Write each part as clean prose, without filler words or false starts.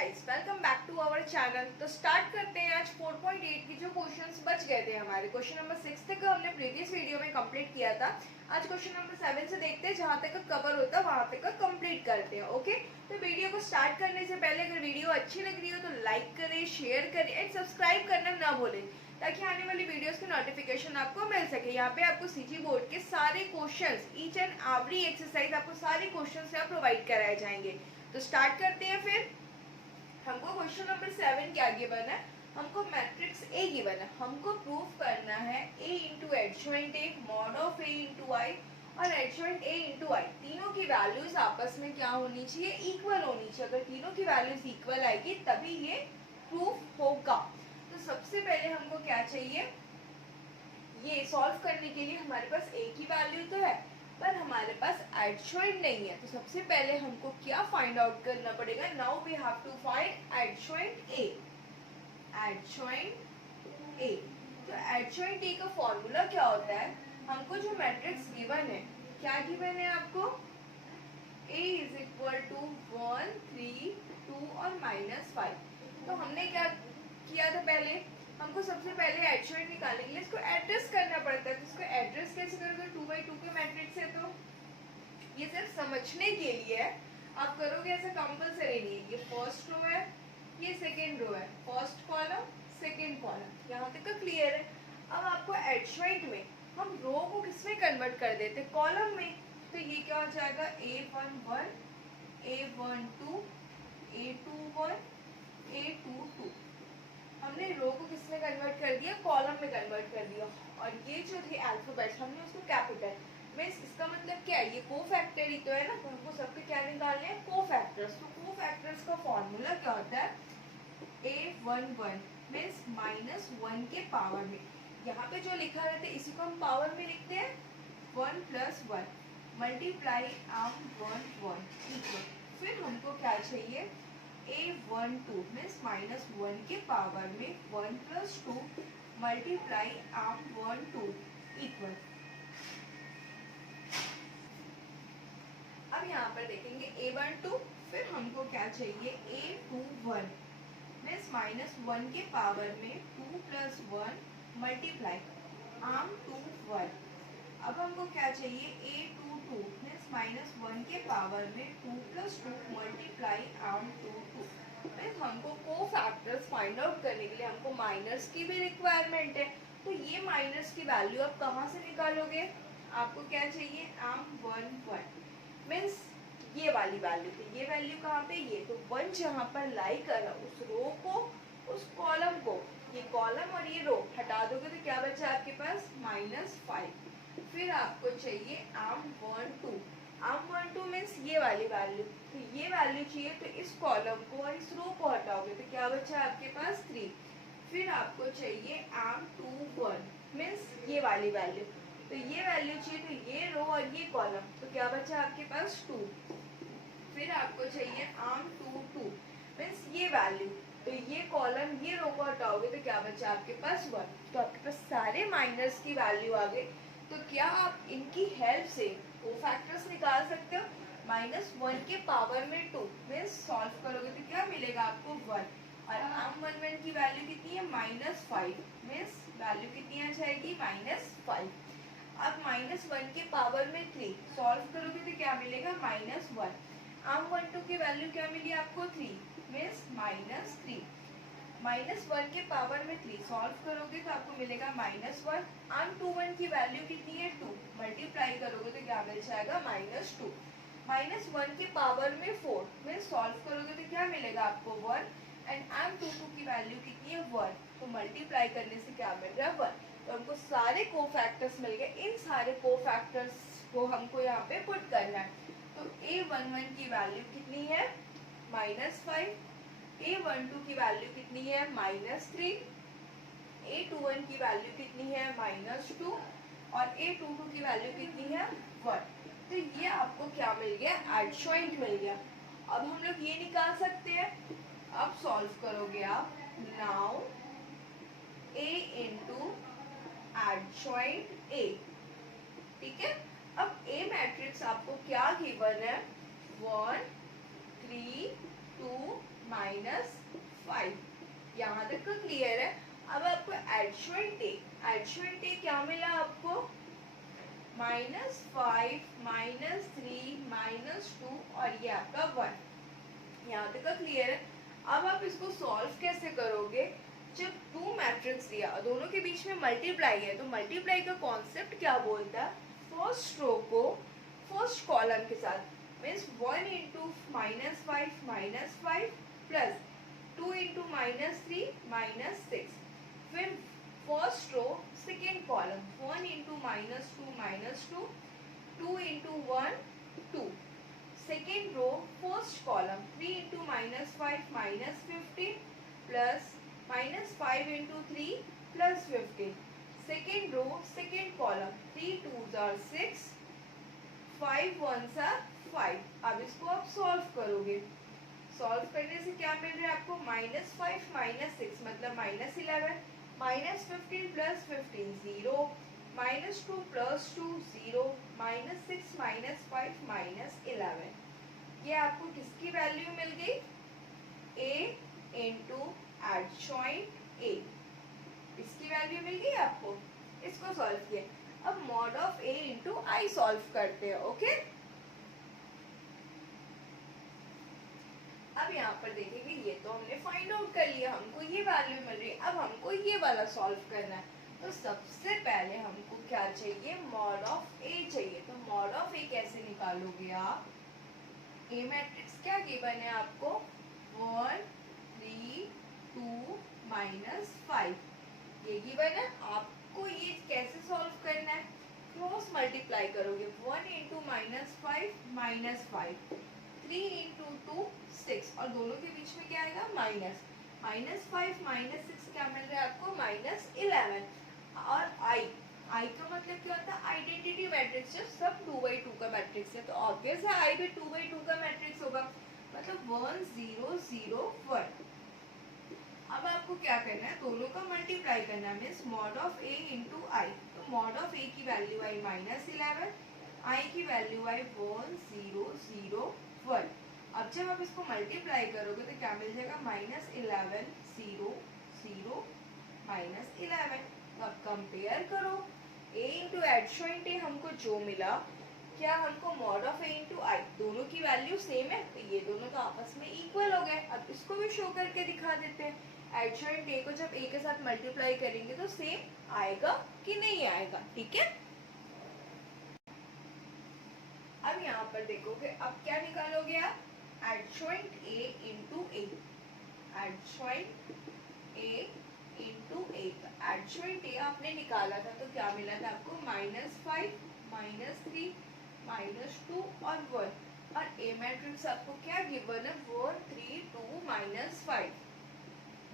Guys, welcome back to our channel. तो start करते हैं आज 4.8 की जो क्वेश्चंस बच गए थे हमारे। क्वेश्चन नंबर 6 तक हमने प्रीवियस वीडियो में कंप्लीट किया था। आज क्वेश्चन नंबर 7 से देखते हैं, जहां तक कवर होता है वहां तक कंप्लीट करते हैं। ओके, तो वीडियो को स्टार्ट करने से पहले अगर वीडियो अच्छी लग रही हो तो लाइक करें, शेयर करें एंड सब्सक्राइब करना ना भूलें, ताकि आने वाली वीडियोस की नोटिफिकेशन आपको मिल सके। यहाँ पे आपको सीजी बोर्ड के सारे questions, each and every exercise आपको सारे क्वेश्चंस यहाँ प्रोवाइड कराए जाएंगे। तो स्टार्ट करते हैं। फिर हमको क्वेश्चन नंबर 7 क्या गिवन है, हमको मैट्रिक्स ए गिवन है। हमको प्रूफ करना है A into adjoint A, mod of A into I और एडजॉइंट ए इंटू आई, तीनों की वैल्यूज आपस में क्या होनी चाहिए, इक्वल होनी चाहिए। अगर तीनों की वैल्यूज इक्वल आएगी तभी ये प्रूफ होगा। तो सबसे पहले हमको क्या चाहिए, ये सॉल्व करने के लिए हमारे पास ए की वैल्यू तो है पर हमारे पास एडजॉइंट नहीं है। तो सबसे पहले हमको क्या फाइंड आउट करना पड़ेगा, now we have to find adjoint A. Adjoint A, तो एडजॉइंट ए का फॉर्मूला क्या होता है, हमको जो मैट्रिक्स गिवन है, क्या गिवन है आपको, ए इज इक्वल टू 1 3 2 और -5। तो हमने क्या किया था, पहले हमको सबसे पहले एडजॉइंट निकालने के लिए इसको एड्रेस करना पड़ता है। तो इसको एड्रेस कैसे करोगे, 2x2 के मैट्रिक्स है तो ये सिर्फ समझने के लिए है, आप करोगे ऐसा कंपलसरी नहीं है। ये फर्स्ट रो है, ये सेकेंड रो है, फर्स्ट कॉलम सेकेंड कॉलम, यहाँ तक का क्लियर है। अब आपको एडजॉइंट में हम रो को किसमें कन्वर्ट कर देते, कॉलम में। तो ये क्या हो जाएगा, A11 A12 A21 A22, हमने रो को किसमें कन्वर्ट कर दिया, कॉलम में कन्वर्ट कर दिया। और ये जो थे अल्फाबेट्स हमने उसको कैपिटल मीन्स, इसका मतलब क्या है, ये कोफैक्टर ही तो है ना, तो हमको सबके क्या निकालने हैं, कोफैक्टर्स। तो कोफैक्टर्स का फॉर्मूला क्या होता है, A11 मीन्स -1 के पावर में। यहाँ पे जो लिखा रहता है इसी को हम पावर में लिखते हैं, 1 + 1 मल्टीप्लाई आम 1 इक्वल। फिर हमको क्या चाहिए, A12 मीन्स -1 के पावर में 1 + 2 मल्टीप्लाई आम 12 इक्वल। अब यहाँ पर देखेंगे A12, फिर हमको क्या चाहिए, A21 मीन्स -1 के पावर में 2 + 1 मल्टीप्लाई आम 2 1। अब हमको क्या चाहिए, A22 मीन्स -1 के पावर में 2 + 2 मल्टीप्लाई आम 2 2। मीन्स हमको कोफैक्टर्स फाइंड आउट करने के लिए हमको माइनर्स की भी रिक्वायरमेंट है। तो ये माइनर्स की वैल्यू आप कहाँ से निकालोगे, आपको क्या चाहिए, आम 1 1 मीन्स ये वाली वैल्यू। तो ये वैल्यू कहाँ पे, ये तो 1 जहाँ पर लाई कर रहा, उस रो को, उस कॉलम को, ये कॉलम और ये रो हटा दोगे तो क्या बचा आपके पास, -5। फिर आपको चाहिए आम 1 2, आम 1 2 मीन्स ये वाली वैल्यू। तो ये वैल्यू चाहिए, तो इस कॉलम को और इस रो को हटाओगे तो क्या बचा आपके पास 3। फिर आपको चाहिए आम 2 1 मीन्स ये वाली वैल्यू। तो ये वैल्यू चाहिए, तो ये रो और ये कॉलम, तो क्या बचा आपके पास 2। फिर आपको चाहिए आम 2 2 मीन्स ये वैल्यू। तो ये कॉलम ये रो को हटाओगे तो क्या बचा आपके पास 1। तो आपके पास सारे माइनर्स की वैल्यू आ गई। तो क्या आप इनकी हेल्प से कोफैक्टर्स निकाल सकते हो, -1 के पावर में 2 मीन्स सॉल्व करोगे तो क्या मिलेगा आपको 1। और आम 1 1 की वैल्यू कितनी है, -5 मीन्स वैल्यू कितनी आ जाएगी, -5। अब -1 के पावर में 3 सॉल्व करोगे तो क्या मिलेगा, -1। आम 1 2 की वैल्यू क्या मिली आपको, 3 मीन्स -3। -1 के पावर में 3 सॉल्व करोगे तो आपको मिलेगा -1। आम 2 1 की वैल्यू कितनी है, 2 मल्टीप्लाई करोगे तो क्या मिल जाएगा, -2। -1 के पावर में 4 मीन्स सॉल्व करोगे तो क्या मिलेगा आपको 1। एंड आम 2 2 की वैल्यू कितनी है, 1, तो मल्टीप्लाई करने से क्या मिल रहा है, 1। तो हमको सारे कोफैक्टर्स मिल गए। इन सारे कोफैक्टर्स को हमको यहाँ पे पुट करना है। तो A11 की वैल्यू कितनी है, -5, A12 की वैल्यू कितनी है, -3, A21 की वैल्यू कितनी है, -2 और A22 की वैल्यू कितनी है, 1। तो ये आपको क्या मिल गया, एडजॉइंट मिल गया। अब हम लोग ये निकाल सकते हैं, अब सॉल्व करोगे आप, now A into adjoint A, ठीक है। अब A मैट्रिक्स आपको क्या गिवन है, 1 3 2 -5। यहाँ तक का क्लियर है। अब आपको एडजॉइंट ए क्या मिला आपको? -5, -3, -2 और ये आपका 1। यहाँ तक का क्लियर है। अब आप इसको सॉल्व कैसे करोगे? जब टू मैट्रिक्स दिया दोनों के बीच में मल्टीप्लाई है, तो मल्टीप्लाई का कॉन्सेप्ट क्या बोलता है? फर्स्ट रो को फर्स्ट कॉलम के साथ, मीन्स 1 इंटू -5 -5 प्लस 2 इंटू -3 -6, फिर first row second column 1 into -2 2 into 1 2, second row first column 3 into -5 -15 plus -5 into 3 plus 15, second row second column 3 2s are 6 5 1s are 5। अब इसको आप सॉल्व करोगे। सॉल्व करने से क्या मिल रहा है आपको? -5 -6 मतलब -11, -15 प्लस 15 0, -2 प्लस 2 0, -6 -5 -11। ये आपको किसकी वैल्यू मिल गई? a इंटू एडजॉइंट a, इसकी वैल्यू मिल गई आपको। इसको सॉल्व किया। अब mod of a into I solve करते हैं। ओके, अब यहाँ पर देखेंगे ये तो हमने फाइंड आउट कर लिया, हमको ये वैल्यू मिल रही है। अब हमको ये वाला सॉल्व करना है। तो सबसे पहले हमको क्या चाहिए? मॉड ऑफ a चाहिए। तो मॉड ऑफ a कैसे निकालोगे आप? a मैट्रिक्स क्या गिवन है आपको? 1 3 2 -5 ये गिवन है। आपको ये कैसे सॉल्व करना है? क्रॉस मल्टीप्लाई करोगे। 1 इंटू -5 -5, 3 इंटू 2 6 और दोनों के बीच में क्या आएगा? माइनस। -5 -6 क्या मिल रहा है आपको? -11। और आई का मतलब क्या होता है? Identity matrix. जब सब 2/2 का मैट्रिक्स है तो ऑब्वियस है आई भी 2/2 का मैट्रिक्स होगा, मतलब 1 0 0 1। अब आपको क्या करना है? दोनों का मल्टीप्लाई करना है, means mod of a into I. तो मॉड ऑफ a की वैल्यू आई -11, आई की वैल्यू आई 1 0 0 1। अब जब आप इसको मल्टीप्लाई करोगे तो क्या मिल जाएगा? -11 0 0 -11। तो अब कंपेयर करो a इंटू एडजॉइंट a हमको जो मिला, क्या हमको मॉड ऑफ a इंटू आई, दोनों की वैल्यू सेम है, तो ये दोनों तो आपस में इक्वल हो गए। अब इसको भी शो करके दिखा देते हैं। एडजॉइंट a को जब a के साथ मल्टीप्लाई करेंगे तो सेम आएगा कि नहीं आएगा? ठीक है। अब यहाँ पर देखोगे, अब क्या निकालोगे आप? Adjoint a into a, adjoint a into a। Adjoint a आपने निकाला था तो क्या मिला था आपको? -5 -3 -2 और 1। और a मैट्रिक्स आपको क्या गिवन है? 4 3 2 -5,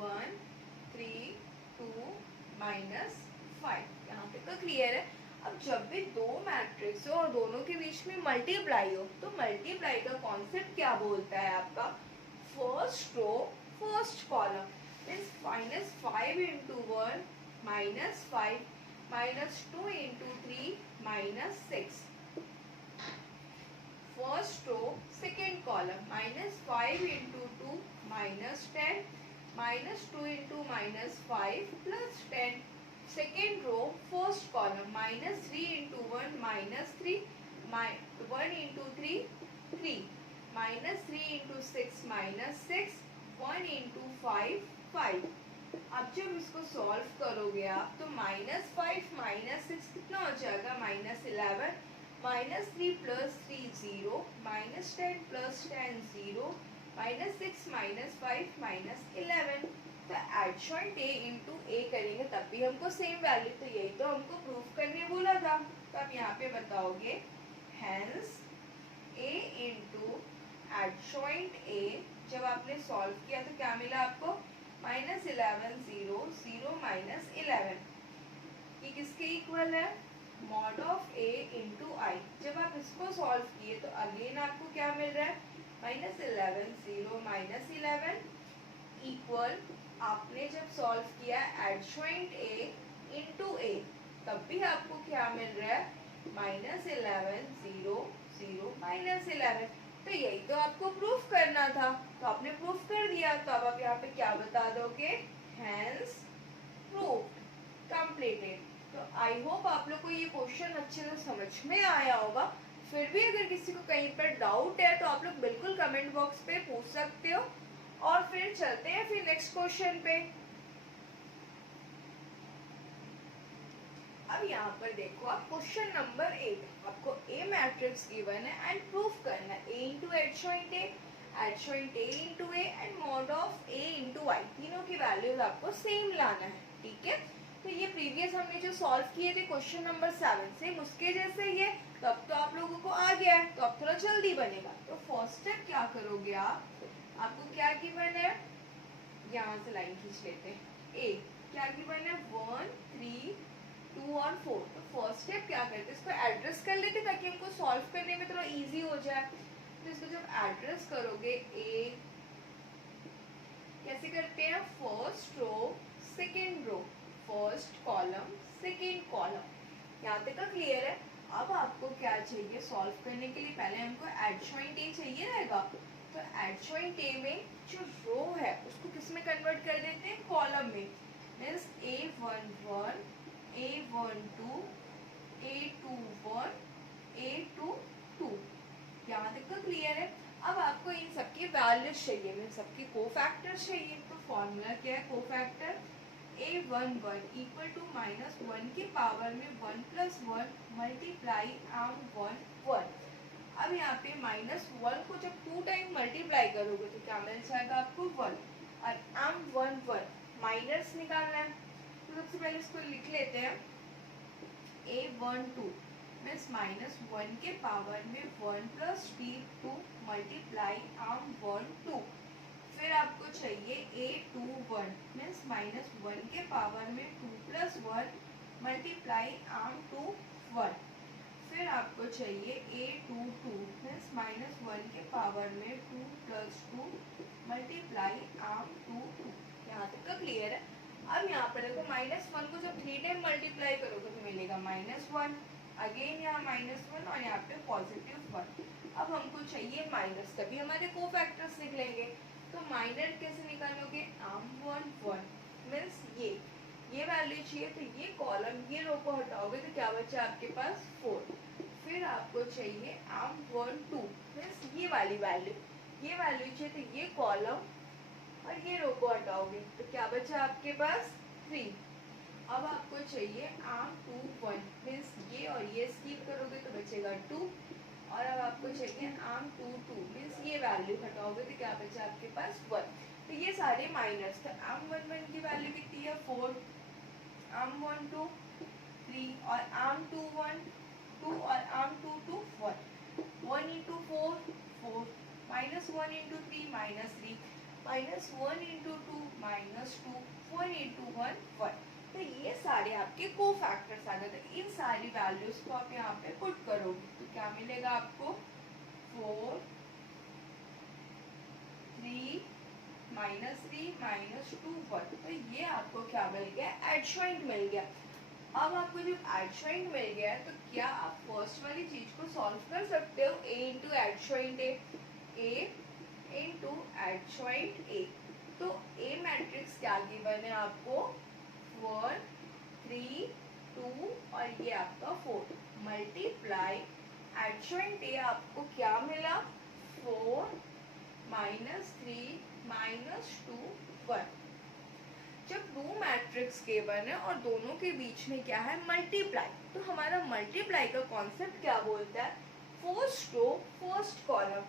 1 3 2 -5। यहाँ पे तो क्लियर है। अब जब भी दो मैट्रिक्स हो और दोनों के बीच में मल्टीप्लाई हो, तो मल्टीप्लाई का कॉन्सेप्ट क्या बोलता है आपका? First row first column, means -5 into 1 -5 -2 into 3 -6, first row second column -5 into 2 -10 -2 into -5 plus 10, second row first column -3 into 1 -3 1 into 3 3 -3 into 6 -6 1 into 5 5। अब जब इसको सॉल्व करोगे आप तो -5 -6 कितना हो जाएगा? -11, -3 प्लस 3 0, -10 प्लस 10 0, -6 -5 -11। तो एडजॉइंट a इंटू a करेंगे तब भी हमको सेम वैल्यू, तो यही तो हमको प्रूफ करने बोला था। तो आप यहाँ पे बताओगे hence a into adjoint a, जब आपने सॉल्व किया तो क्या मिला आपको? -11 0 0 -11। ये किसके इक्वल है? मॉड ऑफ a इंटू आई। जब आप इसको सॉल्व किए तो अगेन आपको क्या मिल रहा है? -11 0 -11 इक्वल, आपने जब सॉल्व किया एडजॉइंट a इंटू a, तब भी आपको क्या मिल रहा है? -11 0 0 -11। तो यही तो आपको प्रूफ करना था, तो आपने प्रूफ कर दिया। तो अब आप यहाँ पे क्या बता दोगे, हैंस प्रूफ कंप्लीटेड। तो आई होप आप लोग को ये क्वेश्चन अच्छे से समझ में आया होगा। फिर भी अगर किसी को कहीं पर डाउट है तो आप लोग बिल्कुल कमेंट बॉक्स पे पूछ सकते हो। और फिर चलते हैं फिर नेक्स्ट क्वेश्चन पे। अब यहाँ पर देखो आप क्वेश्चन नंबर 8, आपको ए मैट्रिक्स गिवन है एंड प्रूफ करना है A into adjoint A, adjoint A into A and mod of A into I, तीनों की वैल्यूज आपको सेम लाना है। ठीक है, तो ये प्रीवियस हमने जो सॉल्व किए थे क्वेश्चन नंबर 7 सेम उसके जैसे ही है, तो अब तो आप लोगों को आ गया है, तो अब थोड़ा जल्दी बनेगा। तो फर्स्ट स्टेप क्या करोगे आप, आपको क्या गिवन है, यहाँ से लाइन खींच लेते हैं। ए क्या गिवन है, 1 3 2 और 4। तो फर्स्ट स्टेप क्या करते हैं, इसको एड्रेस कर लेते ताकि हमको सॉल्व करने में थोड़ा इजी हो जाए। तो इसको जब एड्रेस करोगे, ए कैसे करते हैं, first row second row, first column second column. यहाँ तक का क्लियर है। अब आपको क्या चाहिए सॉल्व करने के लिए, पहले हमको एडजॉइंट ए चाहिए रहेगा। तो एडजॉइंट ए में जो रो है उसको किस में कन्वर्ट कर देते हैं, कॉलम में। Means A11 A12 A21 A22। यहाँ तक तो क्लियर है। अब आपको इन सबकी वैल्यूज चाहिए, मीन सबकी कोफैक्टर्स चाहिए। तो फॉर्मूला क्या है, कोफैक्टर A11 इक्वल टू -1 के पावर में 1 + 1 मल्टीप्लाई AM11। अब यहाँ पे -1 को जब 2 टाइम मल्टीप्लाई करोगे तो क्या मिल जाएगा आपको 1, और AM11 माइनस निकालना है। तो सबसे पहले इसको लिख लेते हैं, A12 मीन्स -1 के पावर में 1 + T2 मल्टीप्लाई AM12। फिर आपको चाहिए A21 मीन्स -1 के पावर में 2 + 1 मल्टीप्लाई AM21। फिर आपको चाहिए A22 मीन्स -1 के पावर में 2 + 2 मल्टीप्लाई AM22। यहाँ तक का क्लियर है। अब यहाँ पर देखो -1 को जब 3 टाइम मल्टीप्लाई करोगे तो मिलेगा -1, अगेन यहाँ -1 और यहाँ पे +1। अब हमको चाहिए माइनस, तभी हमारे कोफैक्टर्स निकलेंगे। तो माइनर कैसे निकालोगे, AM11 मीन्स ये वैल्यू चाहिए, तो ये कॉलम ये रो को हटाओगे तो क्या बचा आपके पास 4। फिर आपको चाहिए AM12 मीन्स ये वाली वैल्यू, ये वैल्यू चाहिए, तो ये कॉलम और ये रो को हटाओगे तो क्या बचा आपके पास 3। अब आपको चाहिए AM21 मीन्स ये और ये स्किप करोगे तो बचेगा 2, और अब आपको चाहिए AM22 मीन्स ये वैल्यू हटाओगे तो क्या बचा आपके पास 1। तो ये सारे माइनस, तो AM11 की वैल्यू कितनी है 4, AM12 3 और AM21 2 और AM22 1। 1 × 4 4, -1 × 3 -3, -1 × 2 -2, 1 × 1 1। तो ये सारे आपके कोफैक्टर्स आ गए। तो इन सारी वैल्यूज को आप यहाँ पे पुट करोगे तो क्या मिलेगा आपको 4 3 -3 -2 1। तो ये आपको क्या मिल गया, एडजॉइंट मिल गया। अब आपको जब एडजॉइंट मिल गया है तो क्या आप फर्स्ट वाली चीज को सॉल्व कर सकते हो, A into adjoint A into adjoint A। तो A मैट्रिक्स क्या गिवन है आपको 1 3 2 और ये आपका 4 मल्टीप्लाई एडजॉइंट A आपको क्या मिला 4 -3 -2 1। जब दो मैट्रिक्स गिवन है और दोनों के बीच में क्या है मल्टीप्लाई, तो हमारा मल्टीप्लाई का कॉन्सेप्ट क्या बोलता है, first row first column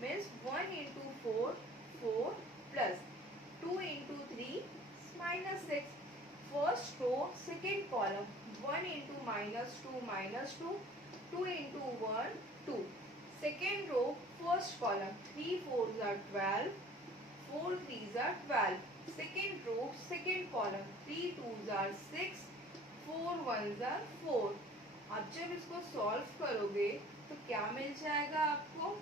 means 1 × 4 4 plus 2 × 3 -6। First row second column 1 × -2 2 × 1 2। Second row first column 3 4s are 12 4 3s are 12। Second row second column 3 2s are 6 4 1s are 4। अब जब इसको सॉल्व करोगे तो क्या मिल जाएगा आपको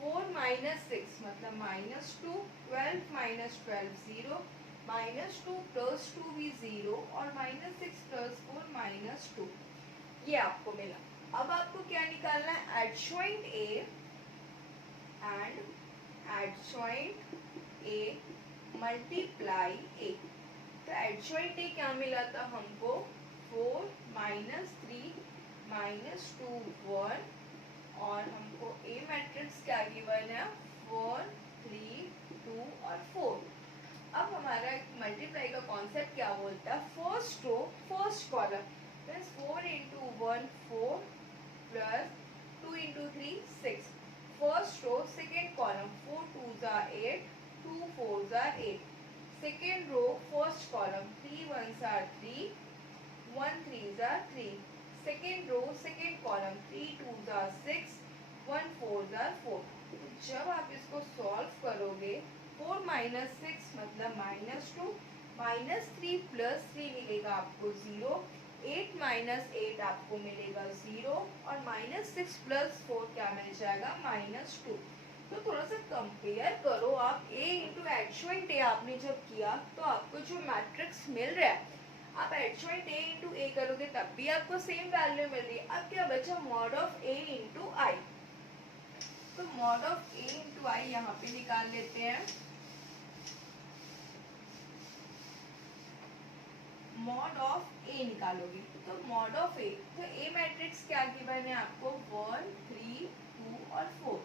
4 - 6 मतलब -2 12 - 12 0 -2 + 2 भी 0 और -6 + 4 -2। ये आपको मिला। अब आपको क्या निकालना है, adjoint A and adjoint A multiply A. तो एडजॉइंट ए क्या मिला था हमको 4 माइनस 3 माइनस 2 1 और हमको ए मैट्रिक्स क्या गिवन है 4 3 2 और 4। अब हमारा मल्टीप्लाई का कॉन्सेप्ट क्या बोलता है first row first column means 4 into 1 4 plus 2 into 3 6 first row second column 4 2 ज़ा 8 2 4 ज़ा 8 सेकेंड रो फर्स्ट कॉलम 3 1 ज़ा 3 1 3 ज़ा 3 सेकेंड रो सेकेंड कॉलम 3 2 ज़ा 6 1 4 ज़ा 4। जब आप इसको सॉल्व करोगे 4 माइनस 6 मतलब माइनस 2 माइनस 3 प्लस 3 मिलेगा आपको 0 8 माइनस 8 आपको मिलेगा 0 और माइनस 6 प्लस 4 क्या मिल जाएगा माइनस 2। तो थोड़ा सा कंपेयर करो आप a इंटू एडजॉइंट a आपने जब किया तो आपको जो मैट्रिक्स मिल रहा है आप एडजॉइंट a इंटू a करोगे तब भी आपको सेम वैल्यू मिल रही है। अब क्या बचा mod of a into I. तो मॉड ऑफ a इंटू आई यहाँ पे निकाल लेते हैं। मॉड ऑफ ए निकालोगे तो मॉड ऑफ ए तो ए मैट्रिक्स क्या गिवन है आपको 1 3 2 और 4।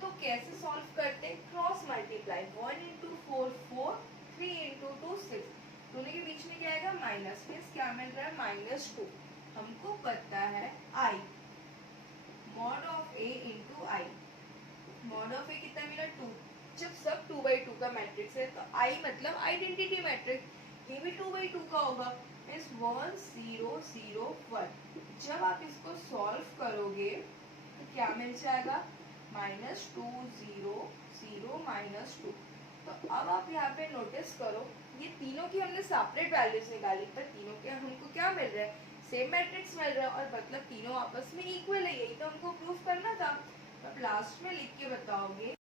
तो कैसे सॉल्व करते हैं क्रॉस मल्टीप्लाई 1 इंटू 4 4 3 इंटू 2 6 दोनों के बीच में क्या आएगा माइनस मीन्स क्या मिल रहा है माइनस 2। हमको पता है I mod of A into I mod of A कितना मिला 2। जब सब 2 बाई 2 का मैट्रिक्स है तो आई मतलब आइडेंटिटी मैट्रिक्स ये भी 2 बाई 2 का होगा मीन्स 1 0 0 1। जब आप इसको सॉल्व करोगे तो क्या मिल जाएगा माइनस 2 0 0 माइनस 2। तो अब आप यहाँ पे नोटिस करो ये तीनों की हमने सेपरेट वैल्यूज निकाली पर तीनों के हमको क्या मिल रहा है सेम मैट्रिक्स मिल रहा है और मतलब तीनों आपस में इक्वल है। यही तो हमको प्रूफ करना था। अब लास्ट में लिख के बताओगे